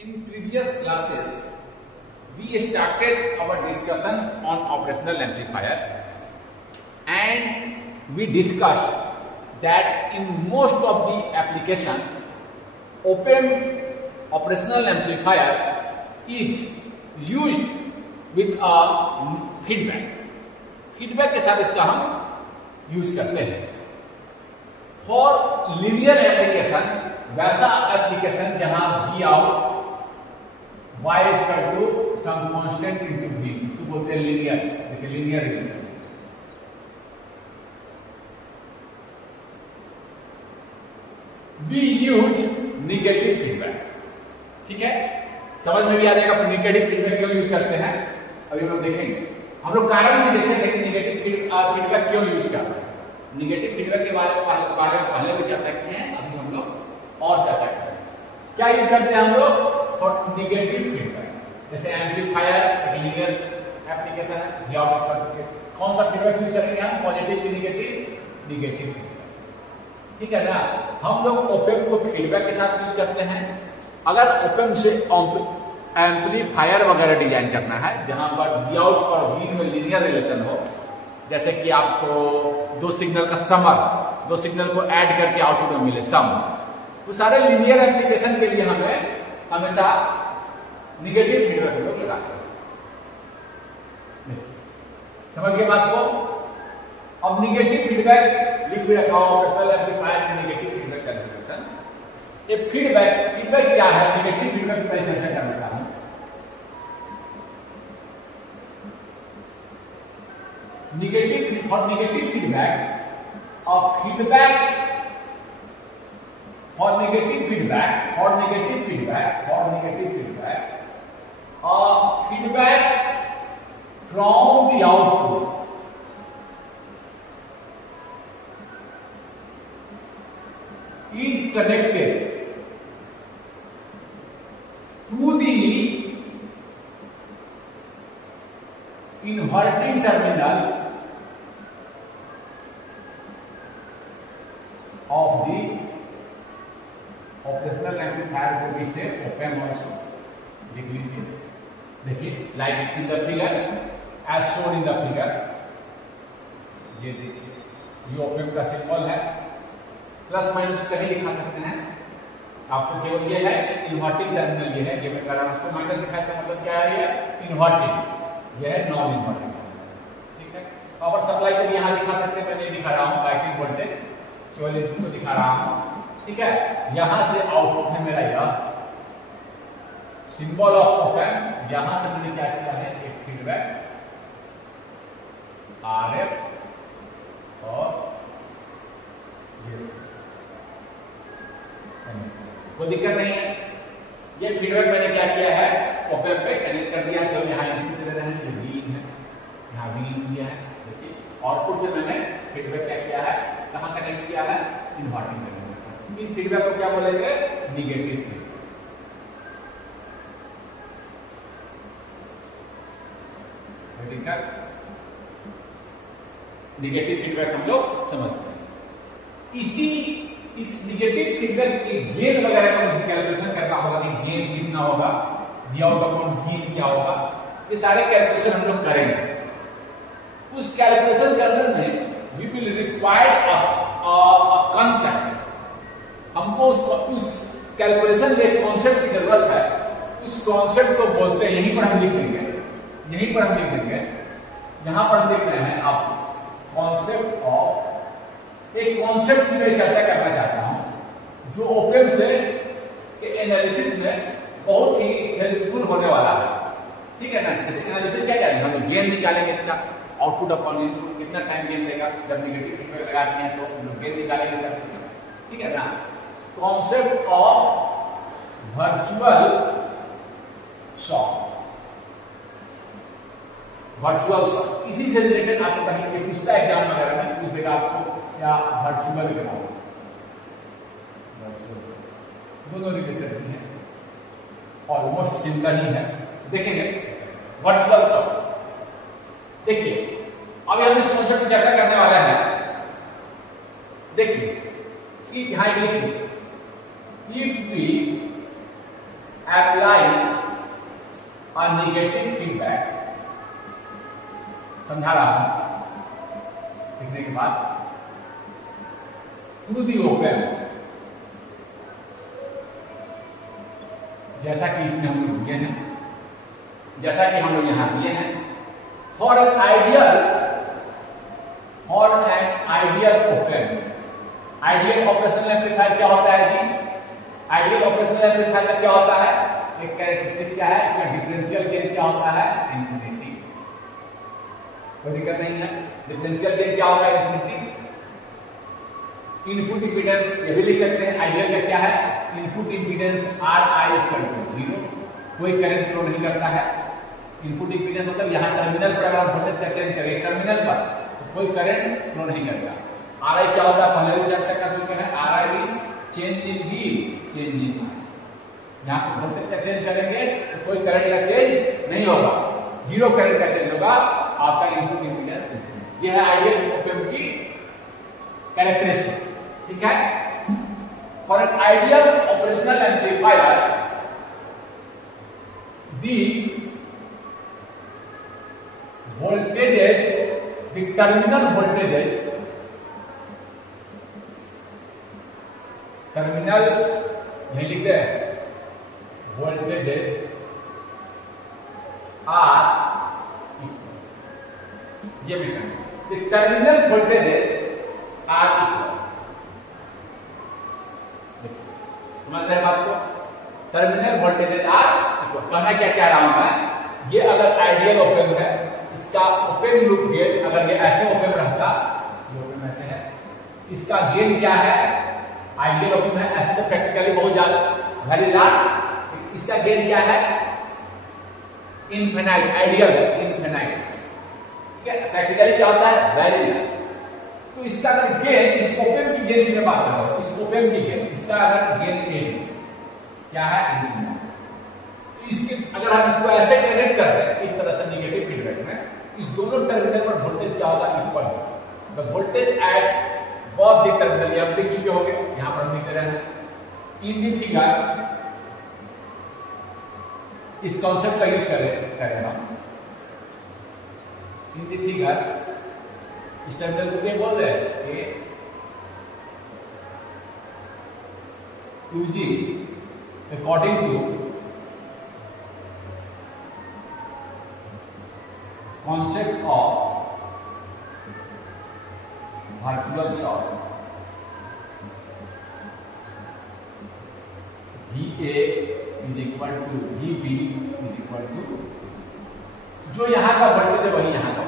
In previous classes, we started our discussion on operational amplifier, and we discussed that in most of the application, op-amp operational amplifier is used with a feedback. Feedback के साथ इसका हम use करते हैं। For linear application, वैसा application जहां V out y is equal to some constant into v, इसको बोलते हैं लीनियर। देखिए linear relation, we use negative feedback. ठीक है, समझ में भी आ जाएगा निगेटिव फीडबैक क्यों यूज करते हैं। अभी हम लोग देखेंगे, हम लोग कारण भी देखेंगे कि निगेटिव फीडबैक क्यों यूज करते हैं। निगेटिव फीडबैक के बारे में पहले भी चर्चा की है, अभी हम लोग और चर्चा करेंगे। क्या यूज करते हैं हम लोग फॉर निगेटिव फीडबैक, जैसे एम्पलीफायर लीनियर एप्लीकेशन है, कौन सा फीडबैक यूज करेंगे हम, पॉजिटिव की निगेटिव। निगेटिव, ठीक है ना। हम लोग ओपेम को फीडबैक के साथ यूज करते हैं। अगर ओपेम से एम्पलीफायर वगैरह डिजाइन करना है जहां पर वी आउट और वी इन में लीनियर रिलेशन हो, जैसे कि आपको दो सिग्नल का समर, दो सिग्नल को ऐड करके आउटपुट में मिले सम, तो सारे लीनियर एप्लीकेशन के लिए हमें हमेशा निगेटिव फीडबैक हम लोग लगाते हैं। समझ गए बात को। अब निगेटिव फीडबैक लिख भी रखा हो, ऑपरेशनल एम्पलीफायर की निगेटिव फीडबैक कैलकुलेशन। ये फीडबैक क्या है, निगेटिव फीडबैक पर चर्चा करने का हूं। For negative feedback, feedback from the output is connected to the inverting terminal of the operational amplifier को भी से ओपन ऑल्सो लिख लीजिए। देखिए like in the figure as shown in the figure, ये देखिए ये ओपन का सिंबल है, प्लस माइनस कहीं दिखा सकते हैं। आपको केवल ये है इन्वर्टिंग टर्मिनल, ये है ये मैं कर रहा हूं, उसको माइनस दिखाया था, मतलब क्या है ये इन्वर्टिंग, ये है नॉन इन्वर्टिंग। ठीक है, पावर सप्लाई को भी यहां दिखा सकते हैं, मैं नहीं दिखा रहा हूं, बायसिंग वोल्टेज केवल इनको दिखा रहा हूं। ठीक है, यहां से आउटपुट है मेरा यह सिंबल ऑफ ओपन, यहां से मैंने क्या किया है एक फीडबैक आरएफ और ये, कोई दिक्कत नहीं है। ये फीडबैक मैंने क्या किया है ओपन पे कनेक्ट कर दिया, जो यहां इनपुट दे रहे हैं ये वीन है, यहां वीन दिया है। देखिए आउटपुट से मैंने फीडबैक क्या किया है, कहां कनेक्ट किया है, इन्वर्टिंग टर्मिनल। इस फीडबैक को क्या बोलेंगे, निगेटिव फीडबैक। निगेटिव फीडबैक हम लोग समझते हैं। इस निगेटिव फीडबैक के गेन वगैरह का मुझे कैलकुलेशन करना होगा कि गेन कितना होगा, वी आउट अपॉन गेन क्या होगा, ये सारे कैलकुलेशन हम लोग करेंगे। उस कैलकुलेशन करने में we will required a concept, हमको उस कैलकुलेशन में एक कॉन्सेप्ट की जरूरत है। उस कॉन्सेप्ट को बोलते हैं, यहीं पर हम लिख देंगे, यहीं पर हम लिख देंगे, यहां पर लिख रहे हैं आप कॉन्सेप्ट ऑफ, एक कॉन्सेप्ट की मैं चर्चा करना चाहता हूं जो ओपेम से के एनालिसिस में बहुत ही हेल्पफुल होने वाला है। ठीक है ना, जैसे एनालिसिस क्या करेंगे, हम गेन निकालेंगे, इसका आउटपुट अपॉन इनपुट कितना टाइम गेन देगा, जब निगेटिव फीडबैक लगाते हैं तो गेन निकालेंगे सर। ठीक है ना, concept of virtual shock, virtual shock, इसी से रिलेटेड आपको कहीं पे पूछता है एग्जाम वगैरह में, पूछ देगा आपको क्या वर्चुअल बनाओ, दोनों रिलेटेड ही है, ऑलमोस्ट सिमिलर ही है। देखेंगे वर्चुअल शॉक। देखिए अभी हम इस कॉन्सेप्ट की चर्चा करने वाले हैं। देखिए यहां लिखिए, if we apply apply a negative feedback, समझा रहा हूं लिखने के बाद, टू दी ओपन, जैसा कि इसमें हम लोग दिए हैं, जैसा कि हम लोग यहां दिए हैं, for an ideal open. Ideal operational amplifier क्या होता है जी? आइडियल ऑपरेशनल एम्पलीफायर का क्या होता है? एक कैरेक्टरिस्टिक क्या है इसका? डिफरेंशियल गेन क्या होता है? इन्फिनिटी। कोई दिक्कत नहीं है। डिफरेंशियल गेन क्या होगा? इन्फिनिटी। इनपुट इंपीडेंस ये भी लिख सकते हैं। आइडियल का क्या है? इनपुट इंपीडेंस Ri=0, कोई करंट फ्लो नहीं करता है। इनपुट इंपीडेंस मतलब यहां टर्मिनल पर अगर वोल्टेज का चेंज करें टर्मिनल पर तो कोई करंट फ्लो नहीं करता। Ri क्या होता है पहले भी चर्चा कर चुके हैं। Ri is change in V, change in I। यहां पर वोल्टेज का चेंज करेंगे तो कोई करंट का चेंज नहीं होगा, जीरो करंट का चेंज होगा। आपका इनपुट इंपीडेंस यह है आइडियल ऑप एम्प की कैरेक्टरिस्टिक, ठीक है। For an ideal operational amplifier the voltages, the terminal voltages, terminal यही लिखते हैं, voltages are ये भी करना, the terminal voltages are equal। समझ रहे हैं बात को? Terminal voltages are equal. कहना क्या चाह रहा हूं मैं, ये अगर आइडियल ऑप एम्प है, इसका ओपन लूप गेन अगर ये ऐसे ओप एम्प रहता, ये ओप एम्प ऐसे है, इसका गेन क्या है? आइडियल ऑप एम्प है, ऐसे तो प्रैक्टिकली बहुत ज्यादा वेरी लार्ज, इसका गेन क्या है? इनफिनाइट। आइडियल है इनफिनाइट, ठीक है। प्रैक्टिकली क्या होता है? Very large. तो इसका अगर गेन, इस ओप एम्प की गेन की मैं बात कर रहा हूं, इस ओप एम्प की गेन, इसका अगर गेन गेन क्या है? इनफिनाइट। इसके अगर हम इसको ऐसे कनेक्ट कर रहे हैं इस तरह से नेगेटिव फीडबैक में, इस दोनों टर्मिनल पर वोल्टेज क्या होगा? इक्वल होगा। The voltage at both the terminal, ये हम लिख चुके होंगे, यहां पर हम लिख रहे हैं इन द फिगर। इस कॉन्सेप्ट का यूज करें हम इन द फिगर। इस टर्मिनल को क्या बोल रहे हैं? ए 2G according to concept of virtual short, VA is equal to VB is equal to, जो यहां का वोल्टेज है वही यहां का,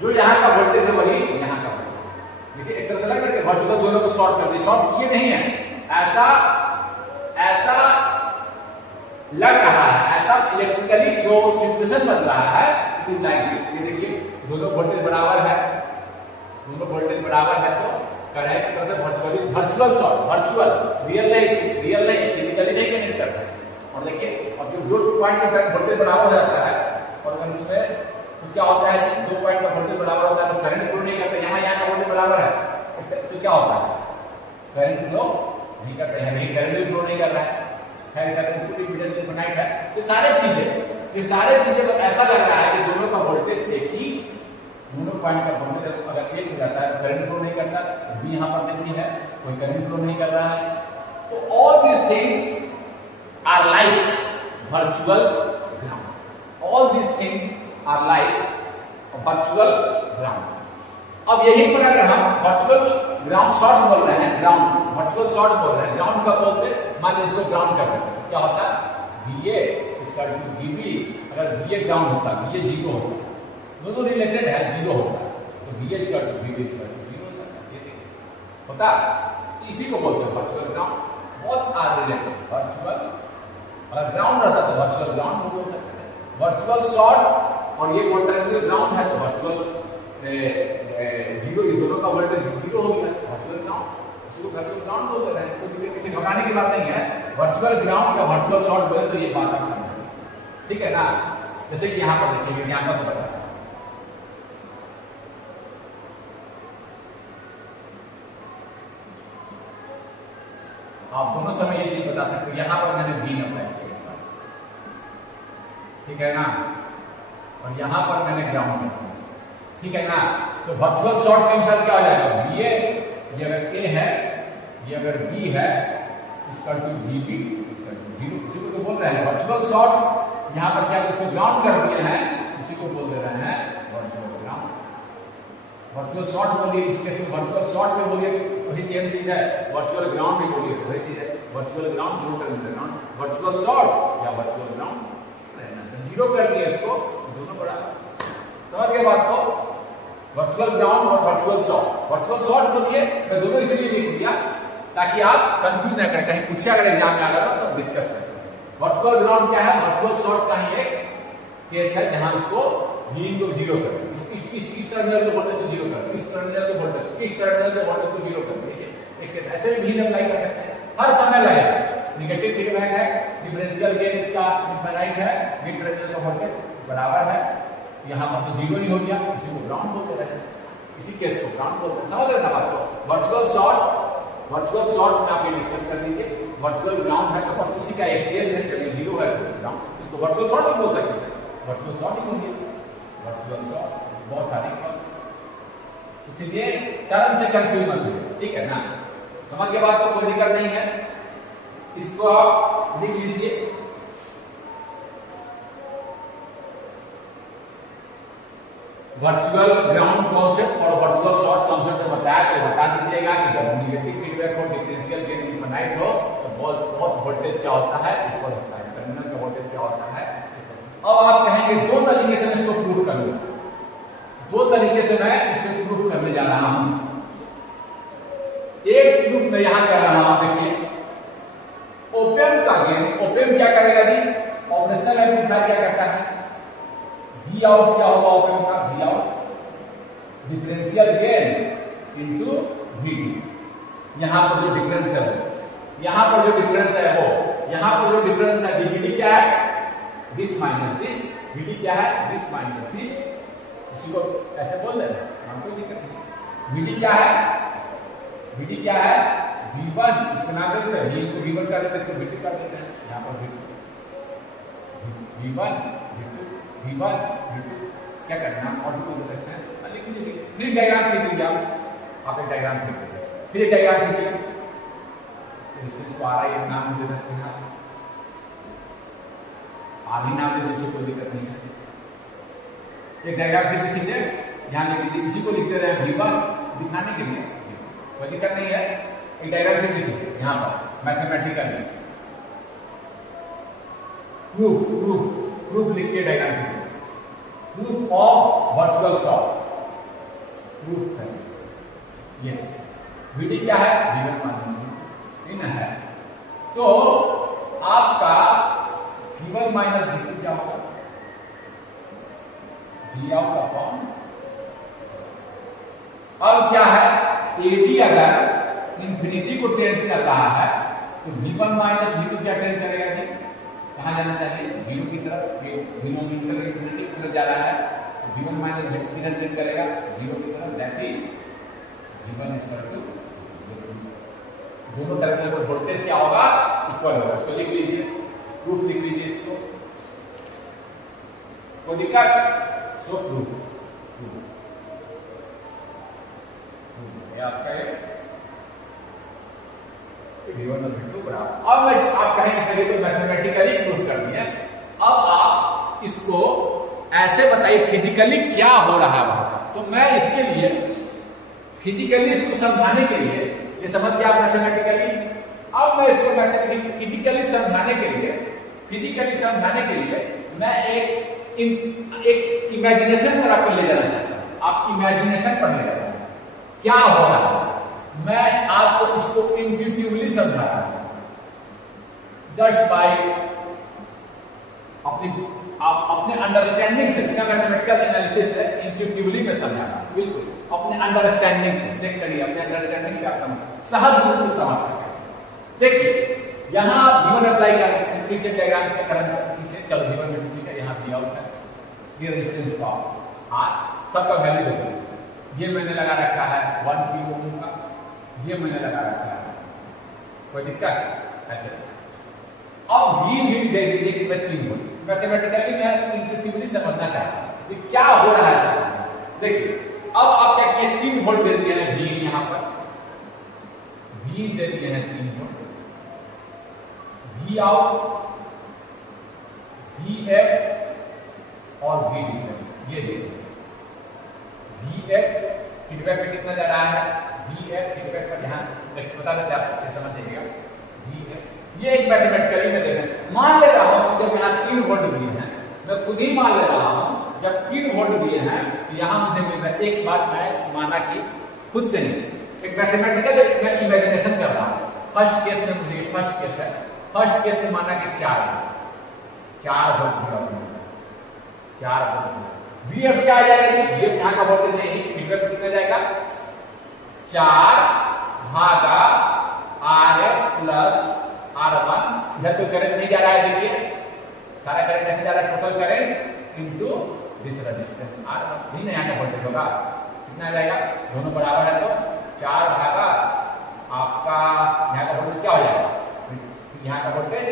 जो यहां का वोल्टेज है वही यहां का वोल्टेज। देखिए एक तरह से लग रहा है वर्चुअल दोनों को शॉर्ट कर दिया, शॉर्ट किए नहीं है, ऐसा ऐसा लग रहा है, ऐसा इलेक्ट्रिकली जो सिचुएशन बन रहा है ये देखिए दोनों वोल्टेज बराबर है, दोनों वोल्टेज बराबर है तो करंट एक तरह से वर्चुअल शॉर्ट, वर्चुअल, रियल नहीं फिजिकली नहीं कनेक्ट करता है। और देखिए अब जो दो पॉइंट का वोल्टेज बराबर हो जाता है और अगर इसमें तो क्या होता है कि दो पॉइंट का वोल्टेज बराबर होता है तो करंट फ्लो नहीं करता। यहाँ का वोल्टेज बराबर है तो क्या होता है? करंट फ्लो नहीं करता है, नहीं करंट भी फ्लो नहीं कर रहा है, इनपुट इंपीडेंस इनफिनाइट है। तो ये सारे चीजें ऐसा लग रहा है कि दोनों का वोल्टेज एक ही, दोनों पॉइंट का वोल्टेज अगर एक हो जाता है तो करंट फ्लो नहीं करता, भी यहां पर देखिए है कोई करंट फ्लो नहीं कर रहा है। तो all these things are like virtual ground, all these things are like virtual ground. अब यहीं पर अगर हम वर्चुअल ग्राउंड शॉर्ट बोल रहे हैं, ग्राउंड वर्चुअल शॉर्ट बोल रहे हैं, ग्राउंड का बोलते मान लीजिए इसको ग्राउंड कर देते हैं, क्या होता है? VA इसका टू VB, अगर VA ग्राउंड होता, VA जीरो होता, दोनों रिलेटेड है, जीरो होता तो VA इसका टू VB इसका टू जीरो होता, इसी को बोलते हैं वर्चुअल ग्राउंड। बहुत आर रिलेटेड वर्चुअल, अगर ग्राउंड रहता तो वर्चुअल ग्राउंड बोल सकते हैं। वर्चुअल शॉर्ट और ये वोल्टेज ग्राउंड है तो वर्चुअल जीरो, ये दोनों का वोल्टेज जीरो हो गया, वर्चुअल ग्राउंड, इसको वर्चुअल ग्राउंड बोल रहे हैं। तो किसी घबराने की बात नहीं है, वर्चुअल ग्राउंड या वर्चुअल शॉर्ट बोले तो ये बात आप समझेंगे, ठीक है ना। जैसे कि यहां पर देखिए एग्जांपल से बताता हूं, आप दोनों समय ये चीज बता सकते हैं। यहां पर मैंने बीन अप्लाई किया, ठीक है ना, और यहां पर मैंने ग्राउंड कर दिया, ठीक है ना। तो वर्चुअल शॉर्ट कैंसल क्या हो जाएगा, ये अगर ए है, ये अगर बी है, इसका टू वीबी, इसका टू जीरो, इसी को तो बोल रहे हैं वर्चुअल शॉर्ट। यहां पर क्या उसको ग्राउंड कर दिए हैं, इसी को बोल दे रहे हैं वर्चुअल ग्राउंड। वर्चुअल शॉर्ट बोलिए, इस केस में वर्चुअल शॉर्ट में बोलिए वही सेम चीज है, वर्चुअल ग्राउंड में बोलिए वही चीज है, virtual ground zero terminal ground, virtual short या वर्चुअल ग्राउंड जीरो कर दिया इसको, दोनों बराबर। समझ गए बात को, वर्चुअल ग्राउंड और वर्चुअल शॉर्ट। वर्चुअल शॉर्ट बोलिए, मैं दोनों इसलिए लिख दिया ताकि आप कंफ्यूज ना करें, कहीं पूछे अगर एग्जाम में आ गया तो डिस्कस करते हैं। वर्चुअल ग्राउंड क्या है, वर्चुअल शॉर्ट का ही एक केस है जहां इसको मीन को जीरो कर, इस टर्मिनल के वोल्टेज को जीरो कर, इस टर्मिनल के वोल्टेज को, इस टर्मिनल के वोल्टेज को जीरो कर दीजिए। एक केस ऐसे भी मीन अप्लाई कर सकते हैं, हर समय लगेगा। नेगेटिव फीडबैक है, डिफरेंशियल गेन इसका इनफाइनाइट है, गेन टर्मिनल का वोल्टेज बराबर है, यहां पर तो जीरो ही हो गया, इसी को ग्राउंड बोलते रहे, इसी केस को ग्राउंड बोलते हैं। समझ रहे ना बात को। वर्चुअल शॉर्ट में आप ये डिस्कस कर लीजिए। वर्चुअल ग्राउंड है तो बस उसी का एक केस है, जब जीरो है तो ग्राउंड, इसको वर्चुअल शॉर्ट भी बोल सकते हैं, वर्चुअल शॉर्ट ही बोलिए, वर्चुअल शॉर्ट बहुत सारे। इसलिए टर्म से कंफ्यूज मत होइए, ठीक है ना। समझ के बाद तो कोई दिक्कत नहीं है, इसको आप लिख लीजिए। वर्चुअल ग्राउंड कॉन्सेप्ट और वर्चुअल शॉर्ट कॉन्सेप्ट बताया तो बता दीजिएगा कि जब नेगेटिव फीडबैक हो, डिफरेंशियल गेन इनफाइनाइट हो तो बहुत वोल्टेज क्या होता है, इक्वल होता है, टर्मिनल का वोल्टेज क्या होता है। अब आप कहेंगे दो तरीके से मैं इसको प्रूव करूंगा, दो तरीके से मैं इसे प्रूव करने जा रहा हूं। एक प्रूफ मैं यहां कर रहा हूं, देखिए ओपेम का गेन, ओपेम क्या करेगा जी, ऑपरेशनल एम्पलीफायर क्या करता है, वी आउट क्या होगा ओपेम का, V out differential gain into VD. यहां पर जो डिफरेंस है, यहां पर जो डिफरेंस है वो, यहां पर जो डिफरेंस है वीडी क्या है, दिस माइनस दिस, वीडी क्या है, दिस माइनस दिस, इसी को ऐसे बोल रहे हैं, हमको दिक्कत नहीं। वीडी क्या है, वीडी क्या है, V1, इसका नाम देते हैं, V को V1 कर देते हैं, इसको V2 कर देते हैं, यहाँ पर V1, V2, क्या करना है, और भी बोल सकते हैं, लिख लीजिए। फिर डायग्राम खींच लीजिए, आप एक डायग्राम खींच लीजिए, फिर एक डायग्राम खींचिए, इसको आ रहा है नाम दे सकते हैं, आधी नाम दे दीजिए, कोई दिक्कत नहीं है। एक डायग्राम फिर से खींचे, यहाँ लिख लीजिए, इसी को लिखते रहे V1 दिखाने के लिए, कोई दिक्कत नहीं है। एक डायग्राम फिर से खींचे, यहाँ पर मैथमेटिकल प्रूफ लिख के डायग्राम खींचे, proof of virtual short, proof करें। ये वीडी क्या है, V1 माइनस इन है, तो आपका V1 माइनस V2 क्या होगा, V आउट अपॉन, अब क्या है, एडी अगर इंफिनिटी को टेंस कर रहा है तो V1 माइनस V2 क्या टेंस करेगा जी, कहां जाना चाहिए, जीरो की तरफ, डिनोमिनेटर इंफिनिटी की तरफ जा रहा है, तो V1 माइनस V2 किधर टेंस करेगा, जीरो की तरफ, that is V1 is equal to, दोनों तरफ से वोल्टेज क्या होगा, इक्वल होगा। इसको लिख लीजिए, प्रूफ लिख लीजिए इसको, कोई दिक्कत, सो प्रूफ आपका V1 और V2 बराबर। अब आप कहेंगे सर ये तो मैथमेटिकली प्रूफ कर दिए, अब आप इसको ऐसे बताइए फिजिकली क्या हो रहा है वहां पर। तो मैं इसके लिए फिजिकली इसको समझाने के लिए, ये समझ गया मैथमेटिकली, अब मैं इसको फिजिकली समझाने के लिए मैं एक इमेजिनेशन पर आपको ले जाना चाहता हूं, आप इमेजिनेशन पर ले जाना क्या हो रहा है, मैं आपको इसको इंट्यूटिवली समझा रहा हूं, जस्ट बाय अपने अंडरस्टैंडिंग से, बिना मैथमेटिकल एनालिसिस से इंट्यूटिवली में समझा रहा हूं, बिल्कुल अपने अंडरस्टैंडिंग से, देख करिए अपने अंडरस्टैंडिंग से आप समझ, सहज रूप से समझ सकें। देखिए यहां V1 अप्लाई कर रहे हैं, किसी डायग्राम के करंट खींचे, चलो V1 में ठीक है, यहां V आउट है, ये रेजिस्टेंस का R सबका वैल्यू देखो, ये मैंने लगा रखा है 1 किलो ओम का, ये मैंने लगा रखा है, कोई दिक्कत ऐसे। अब V भी दे दीजिए कि मैं 3 वोल्ट, मैथमेटिकली मैं इंट्यूटिवली समझना चाहता हूं कि क्या हो रहा है। देखिए अब आप क्या किए, 3 वोल्ट दे दिए हैं, V यहां पर V दे दिए हैं 3 वोल्ट, V आउट, VF और V डिफरेंस, ये देखिए VF फीडबैक पे कितना जा रहा है, VF फीडबैक पर ध्यान बता देते आप, ये समझ जाइएगा। VF ये एक मैथमेटिकली में देखें, मान ले रहा हूं जब यहां 3 वोल्ट दिए हैं, मैं खुद ही मान ले रहा हूं जब 3 वोल्ट दिए हैं तो यहां मुझे मिल रहा है। एक बात मैं माना कि खुद से नहीं, एक मैथमेटिकल मैं इमेजिनेशन कर रहा हूं। फर्स्ट केस में मुझे, फर्स्ट केस है, फर्स्ट केस में माना कि 4 वोल्ट दिया, 4 वोल्ट। VF क्या आ जाएगा, ये यहां का वोल्टेज है, फीडबैक कितना जाएगा, 4 भागा RF प्लस R1। इधर कोई करंट नहीं जा रहा है, देखिए सारा करंट ऐसे जा रहा है, total current into this resistance R1, यही ना यहाँ का वोल्टेज होगा। कितना आ जाएगा, दोनों बराबर है तो 4 भागा आपका यहाँ का वोल्टेज क्या हो जाएगा, यहाँ का वोल्टेज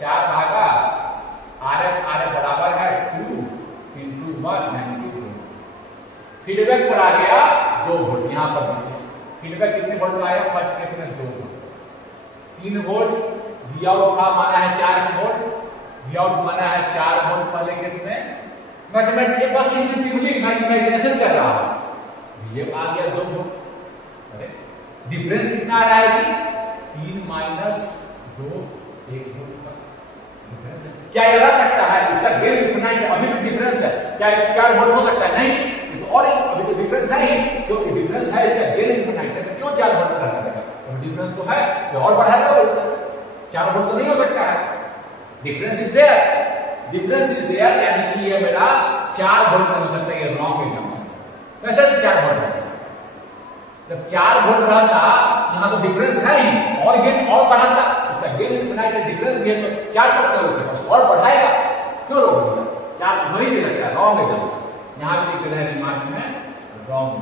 4 भागा RF बराबर है 2 इंटू 1 यानी 2। फीडबैक पर आ गया 2 वोल्ट, यहाँ पर देखिए फीडबैक कितने वोल्ट आया, फर्स्ट केस में 2 वोल्ट, 3 वोल्ट। V आउट था माना है 4 वोल्ट, V आउट माना है 4 वोल्ट पहले केस में। मैथमेटिकली बस इंट्यूटिवली मैं इमेजिनेशन कर रहा हूं, ये आ गया 2 वोल्ट। अरे डिफरेंस कितना आ रहा है कि 3 माइनस 2 1 वोल्ट का डिफरेंस है। क्या ये रह सकता है, इसका गेन कितना है, अभी भी डिफरेंस है, क्या 4 वोल्ट हो सकता है, नहीं तो, और अभी तो डिफरेंस है ही, क्योंकि डिफरेंस है, इसका गेन इनफिनिट है, क्यों 4 वोल्ट रहना है, तो डिफरेंस तो है, तो और बढ़ाएगा वोल्ट, 4 वोल्ट तो नहीं हो सकता है। Difference is there, difference is there, यानी कि ये मेरा 4 वोल्ट नहीं हो सकता, ये रॉन्ग एग्जाम्पल। कैसे 4 वोल्ट है, जब 4 वोल्ट रहता यहां तो डिफरेंस है ही, और गेन और बढ़ाता, इसका गेन इनफिनिट है, डिफरेंस गेन तो 4 वोल्ट का रोकेगा, और बढ़ाएगा, क्यों रोकेगा, 4 नहीं दे सकता, रॉन्ग एग्जाम्पल। यहां भी लिख रहे हैं रिमार्क में रॉन्ग।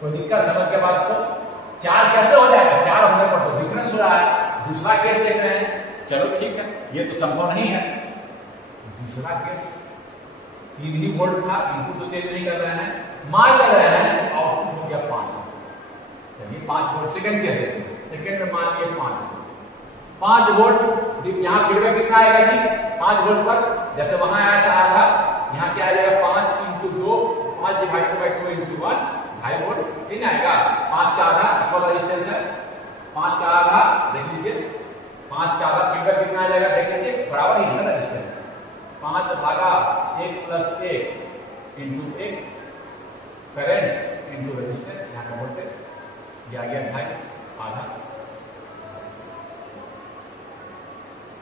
कोई दिक्कत समझ के बाद को 4 कैसे हो जाएगा, 4 होने पर तो डिफरेंस हो रहा है। दूसरा केस देख रहे हैं, चलो ठीक है, ये तो संभव नहीं है। दूसरा केस 3 ही वोल्ट था, इनपुट तो चेंज नहीं कर रहे हैं, मान ले रहे हैं आउटपुट हो गया 5। चलिए 5 वोल्ट, सेकंड केस है, सेकंड में मान लिए 5 वोल्ट, यहां फीडबैक कितना आएगा जी, 5 वोल्ट पर, जैसे वहां आया था आधा, यहां क्या आ जाएगा 5 into 2, 5 divided by 2 into 1, 2.5 volt, नहीं आएगा। 5 का आधा इक्वल रेजिस्टेंस है, 5 का आधा देख लीजिए, 5 का आधा फीडबैक कितना आ जाएगा, देख लीजिए बराबर ही है ना रेजिस्टेंस, 5 भागा 1 plus 1 into 1 current into resistance, यहाँ का वोल्टेज ये आ गया 2.5 आधा,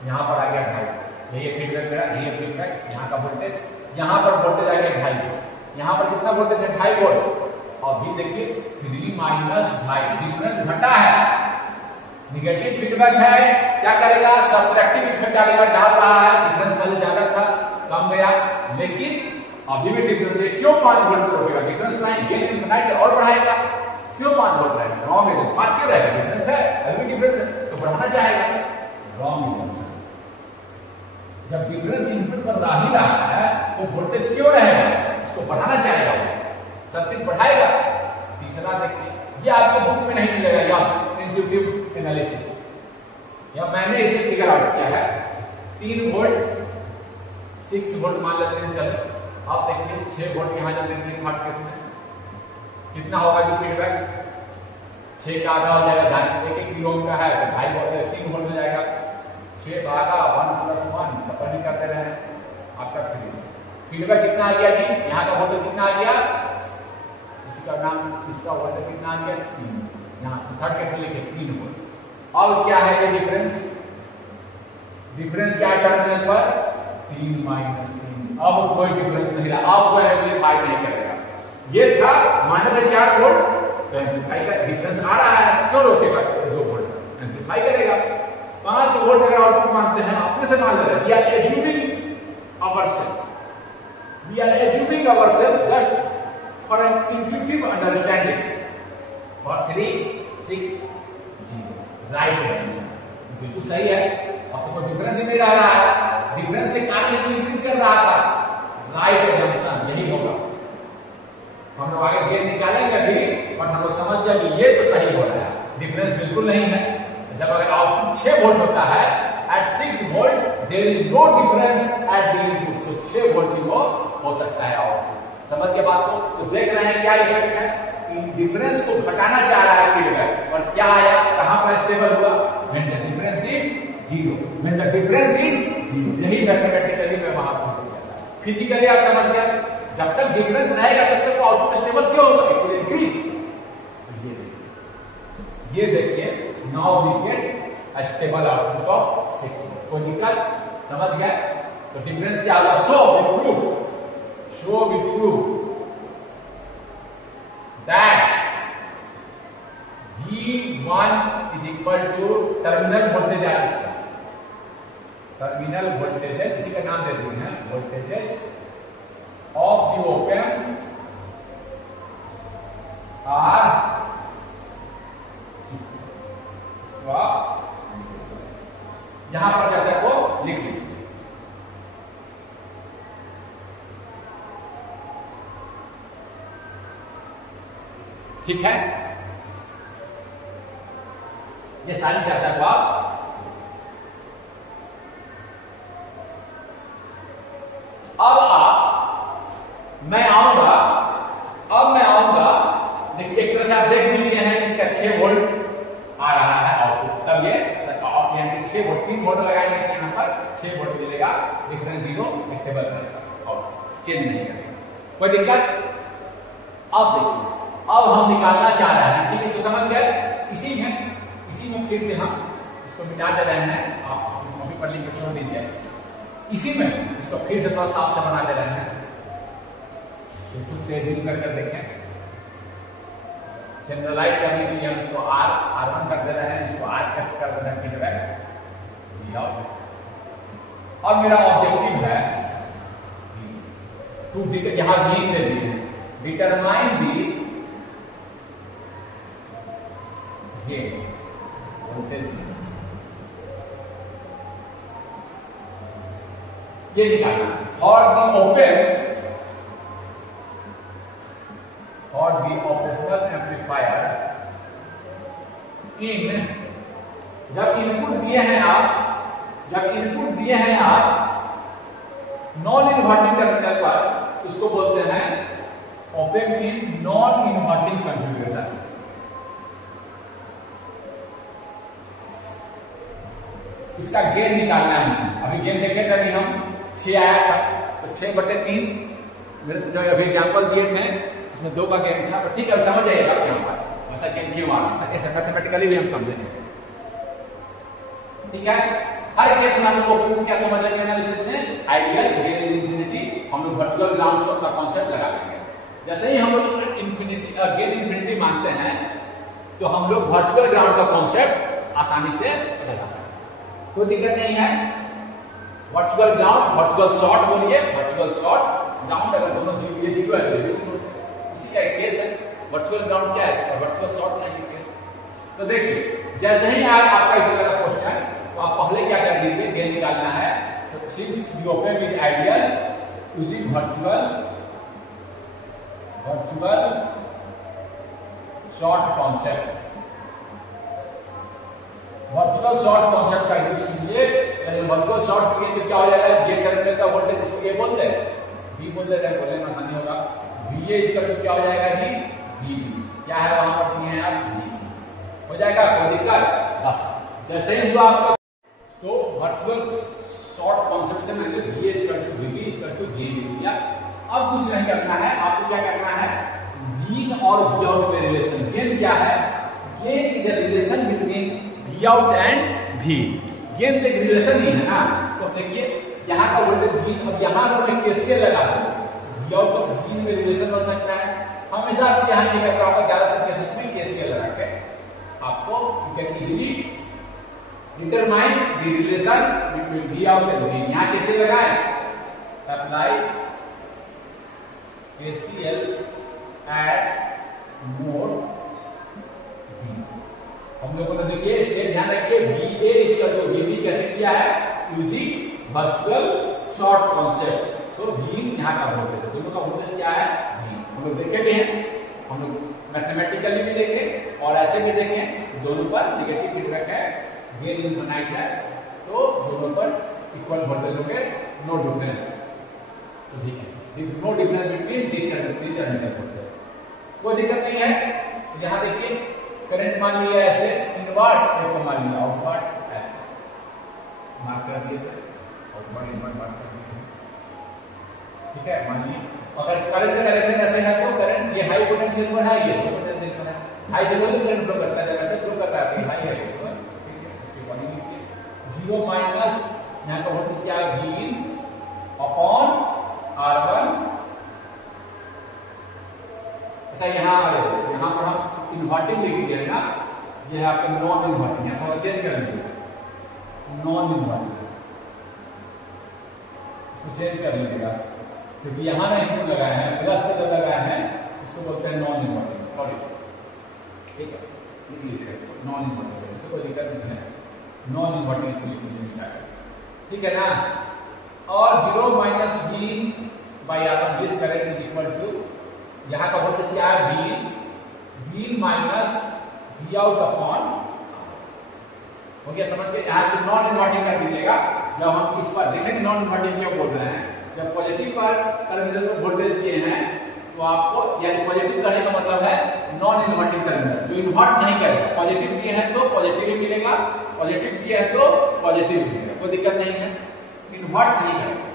यहां पर आ गया 2.5, यही फीडबैक मेरा, यही फीडबैक, यहाँ का वोल्टेज, यहां पर वोल्टेज आ गया 2.5 वोल्ट, यहां पर कितना वोल्टेज है 2.5 वोल्ट, और भी देखिए 3 माइनस 2.5, डिफरेंस घटा है, निगेटिव फीडबैक है, क्या करेगा, सब्ट्रैक्टिव इफेक्ट डालेगा, डाल रहा है, डिफरेंस पहले ज्यादा था कम गया, लेकिन अभी भी डिफरेंस है, क्यों 5 वोल्ट पर होगा, डिफरेंस नहीं, गेन इनफिनिट और बढ़ाएगा, क्यों 5 वोल्ट रहेगा, रॉन्ग है, 5 क्यों रहेगा, डिफरेंस है, अभी डिफरेंस है तो बढ़ाना चाहेगा, रॉन्ग है। जब डिफरेंस इनपुट पर रह ही रहा है तो वोल्टेज क्यों रहेगा, उसको बढ़ाना चाहेगा, सर्किट बढ़ाएगा। तीसरा देखिए, ये आपको बुक में नहीं मिलेगा, या इंट्यूटिव एनालिसिस, या मैंने इसे फिगर आउट किया है, 3 वोल्ट 6 वोल्ट मान लेते हैं, चलो आप देखिए 6 वोल्ट यहां जब देंगे थर्ड केस में कितना होगा जो फीडबैक, 6 का आधा हो जाएगा, 1 किलो ओम का है तो 2.5 वोल्ट 3 वोल्ट हो जाएगा, 6 भागा 1 प्लस 1 अपन करते रहे आपका फीडबैक कितना आ गया जी, यहाँ का वोल्टेज कितना आ गया, इसका नाम, इसका वोल्टेज कितना आ गया 3, यहाँ थर्ड केस में लिखे 3 वोल्ट। अब क्या है ये डिफरेंस, डिफरेंस क्या है टर्मिनल पर 3 माइनस 3, अब कोई डिफरेंस नहीं रहा, अब कोई एम्पलीफाई नहीं करेगा, ये था माइनस 4 वोल्ट, तो एम्पलीफाई का डिफरेंस आ रहा है, क्यों रोकेगा, 2 वोल्ट एम्पलीफाई करेगा। 5 वोल्ट अगर आउटपुट मानते हैं, अपने से मान ले रहे हैं, we are assuming ourselves, we are assuming ourselves just for an intuitive understanding, और 3 6 0 राइट है, बिल्कुल सही है, अब तो कोई डिफरेंस ही नहीं रह रहा है, डिफरेंस के कारण ये तो इंक्रीज कर रहा था। राइट एजम्पशन यही होगा। हम लोग आगे गेन निकालेंगे अभी, बट हम लोग समझ गए कि ये तो सही हो रहा है, डिफरेंस बिल्कुल नहीं है। जब अगर आउटपुट 6 वोल्ट होता है at 6 volt there is no difference at the input, तो 6 वोल्ट ही वो हो सकता है आउटपुट। समझ के बात को? तो देख रहे हैं क्या इफेक्ट है, डिफरेंस को घटाना चाह रहा है फीडबैक, और क्या आया, कहां पर स्टेबल हुआ, when the difference is 0, when the difference is 0। यही मैथमेटिकली मैं वहां पर फिजिकली आप समझ गए। जब तक डिफरेंस रहेगा तब तक आउटपुट स्टेबल क्यों होगा, इट विल इंक्रीज। ये देखिए now we get a stable output of 6 volt. कोई दिक्कत? समझ गए? तो डिफरेंस क्या होगा, so we prove that V1 is equal to terminal voltage आ गया। टर्मिनल वोल्टेज है, इसी का नाम दे दिए हैं voltages of the open are यहां पर चर्चा को लिख लीजिए। ठीक है, ये सारी चर्चा को आप मैं आऊंगा देखिए एक तरह से आप देख भी लिए हैं इसका 6 वोल्ट आ रहा है आउटपुट, तब ये 6 वोल्ट 3 वोल्ट लगाएंगे तो यहां पर 6 वोल्ट मिलेगा, डिफरेंस 0 स्टेबल रहेगा और चेंज नहीं करेगा। कोई दिक्कत? अब देखिए, अब हम निकालना चाह रहे हैं, ठीक है, इसको समझ गए। इसी में फिर से हम इसको मिटा दे रहे हैं, आप कॉपी पर लिख के छोड़ दीजिए। इसी में इसको फिर से थोड़ा साफ से बना दे रहे हैं, तो खुद से रीड करके देखें। जनरलाइज करने के लिए हम इसको R1 कर दे रहे हैं, इसको R कर दे रहे हैं फीडबैक। अब मेरा ऑब्जेक्टिव है टू यहां गेन दे दिए हैं, डिटरमाइन दी वोल्टेज, ये निकालना फॉर द ऑपरेशनल एम्पलीफायर इन, जब इनपुट दिए हैं आप नॉन इनवर्टिंग टर्मिनल पर, उसको बोलते हैं open in non inverting configuration. इसका गेन निकालना है मुझे। अभी गेन देखे थे, अभी हम 6 आया था, तो 6/3 मेरे जो अभी एग्जाम्पल दिए थे उसमें 2 का गेन था, तो ठीक है समझ आइएगा यहाँ पर ऐसा गेन क्यों आ रहा था, ऐसा मैथमेटिकली भी हम समझेंगे। ठीक है, हर केस में हम लोग क्या समझ लेंगे एनालिसिस में, आइडियल गेन इज इंफिनिटी, हम लोग वर्चुअल ग्राउंड शॉट का कॉन्सेप्ट लगा लेंगे। जैसे ही हम लोग इंफिनिटी गेन इंफिनिटी मानते हैं तो हम लोग वर्चुअल ग्राउंड का कॉन्सेप्ट आसानी से लगा सकते हैं, कोई दिक्कत नहीं है। वर्चुअल ग्राउंड, वर्चुअल शॉर्ट बोलिए, वर्चुअल शॉर्ट ग्राउंड अगर दोनों ये जीरो है तो उसी का केस है। वर्चुअल ग्राउंड क्या है और वर्चुअल शॉर्ट का केस। तो देखिए जैसे ही आए आपका इस तरह का क्वेश्चन, तो आप पहले क्या कर दीजिए, गेन निकालना है, तो since the open is ideal using virtual short concept, virtual short concept का यूज कीजिए। वर्चुअल शॉर्ट किए तो क्या हो जाएगा, ये टर्मिनल का वोल्टेज इसको ए बोल दे, बी बोल देते हैं, बोलने में आसानी होगा। वी ए इसका तो क्या हो जाएगा जी, वी बी, क्या है वहां पर दिए हैं आप, वी हो जाएगा, कोई दिक्कत? बस जैसे ही हुआ आपका, तो वर्चुअल शॉर्ट कॉन्सेप्ट से मैंने V A equal to V B equal to V B दिया। अब कुछ नहीं करना है, आपको क्या करना है, वी और वी आउट में रिलेशन। गेन क्या है, gain is a relation between V out and V, gain तो एक रिलेशन ही है ना। तो देखिए यहाँ का वोल्टेज वी, अब यहाँ अगर मैं केसीएल लगा दूं, वी आउट तो वी में रिलेशन बन सकता है। हमेशा आपको यहाँ की प्रॉपर ज्यादातर केसेस में केसीएल लगा के आपको you can easily determine the relation between V out and V. यहाँ कैसे लगाए, apply KCL at node V. हम लोगों ने देखिए स्टेप ध्यान रखिए, V A equal to V B कैसे किया है, using virtual short concept. So V in यहाँ का वोल्टेज है, दोनों का वोल्टेज क्या है वीन। हम लोग देखे भी हैं, हम लोग मैथमेटिकली भी देखें और ऐसे भी देखें, दोनों पर नेगेटिव फीडबैक है, गेन इनफिनाइट है, तो दोनों पर इक्वल वोल्टेज हो गए, नो डिफरेंस। तो ठीक है, no difference between this terminal voltage, कोई दिक्कत नहीं है। यहाँ देखिए करंट मान लिया ऐसे इनवर्ट, को मान लिया आउटवर्ट, ऐसे मार्क कर दिए थे, आउटवर्ट इनवर्ट मार्क कर दिए, ठीक है। मान लीजिए अगर करंट का डायरेक्शन ऐसे है तो करंट ये हाई पोटेंशियल पर है, ये लो पोटेंशियल पर है, हाई से लो तो करंट फ्लो करता है, जब ऐसे फ्लो कर रहा है हाई है, ठीक है। इसके अकॉर्डिंग लिखिए 0 माइनस यहां का वोल्टेज क्या है V अपॉन R1। ऐसा यहां पर हम इन्वर्टिंग लिख दिए ना, ये है आपका नॉन इन्वर्टिंग, यहां थोड़ा चेंज कर लीजिए, नॉन इन्वर्टिंग इसको चेंज कर लीजिएगा, क्योंकि यहां ना इनपुट लगाया है, प्लस पे जब लगाया है इसको बोलते हैं नॉन इन्वर्टिंग, सॉरी ठीक है, लिख लीजिएगा इसको नॉन इन्वर्टिंग, इससे कोई दिक्कत नहीं है, नॉन इन्वर्टिंग इसको लिख लीजिएगा, ठीक है ना। और 0 minus V by R1 this current is equal to, यहां का वोल्टेज क्या है V minus V out upon, हो गया समझ के। यहाँ से नॉन इन्वर्टिंग कर दीजिएगा, जब हम इस पर देखेंगे नॉन इन्वर्टिंग क्यों बोल रहे हैं, जब पॉजिटिव पर टर्मिनल को वोल्टेज दिए हैं तो आपको, यानी पॉजिटिव करने का मतलब है नॉन इन्वर्टिंग टर्मिनल, जो इन्वर्ट नहीं करेगा, पॉजिटिव दिए हैं तो पॉजिटिव ही मिलेगा, पॉजिटिव दिए हैं तो पॉजिटिव मिलेगा, कोई दिक्कत नहीं है, इन्वर्ट नहीं करेगा,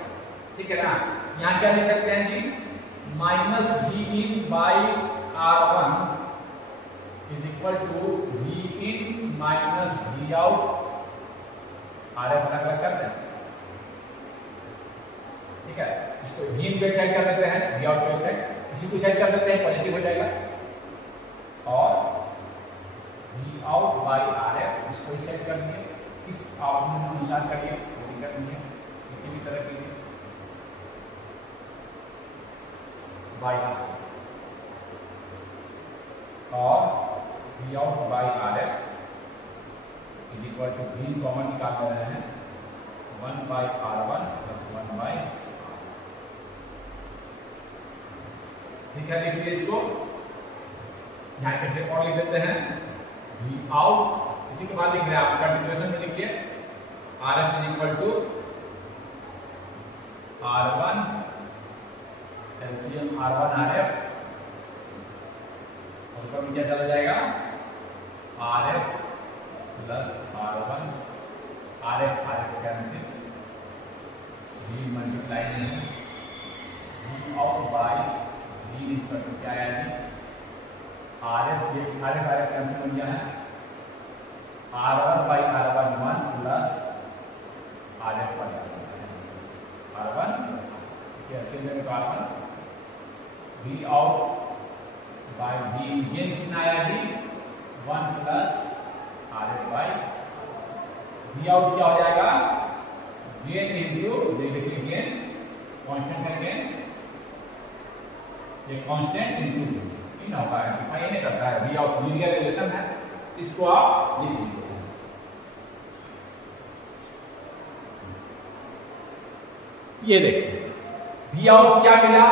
ठीक है ना। यहाँ क्या लिख सकते हैं जी, minus V in by R1 is equal to V in minus V out, RF अलग करते हैं, ठीक है। इसको V इन को एक साइड कर देते हैं, V आउट को एक साइड, इसी को साइड कर देते हैं, पॉजिटिव हो जाएगा, और V आउट बाई RF इसको इस साइड कर दिए, इस अनुसार करिए, कोई दिक्कत नहीं है, किसी भी तरह की बाई और V out by RF is equal to V common निकाल रहे हैं 1 बाई R1 प्लस 1 बाई, ठीक है। लिख दिए इसको, यहाँ के स्टेप और लिख लेते हैं, V आउट, इसी के बाद लिख रहे हैं आप कंटिन्यूएशन में लिखिए, RF is equal to R1 LCM R1 RF, और ऊपर में क्या चला जाएगा RF plus R1, RF cancel, V multiply नहीं, V आउट बाई V इसका क्या आया जी, RF ये RF कैंसिल बन गया है, R1 by R1 1 plus RF by R1, ठीक है, ऐसे में R1 V out by V gain कितना आया जी 1 plus RF by V out क्या हो जाएगा, gain into negative gain, constant है गेन, ये कांस्टेंट इंटू इन होगा, डिफाइन नहीं करता है, V आउट लीनियर रिलेशन है, इसको आप लिख लीजिए। ये देखिए V आउट क्या मिला,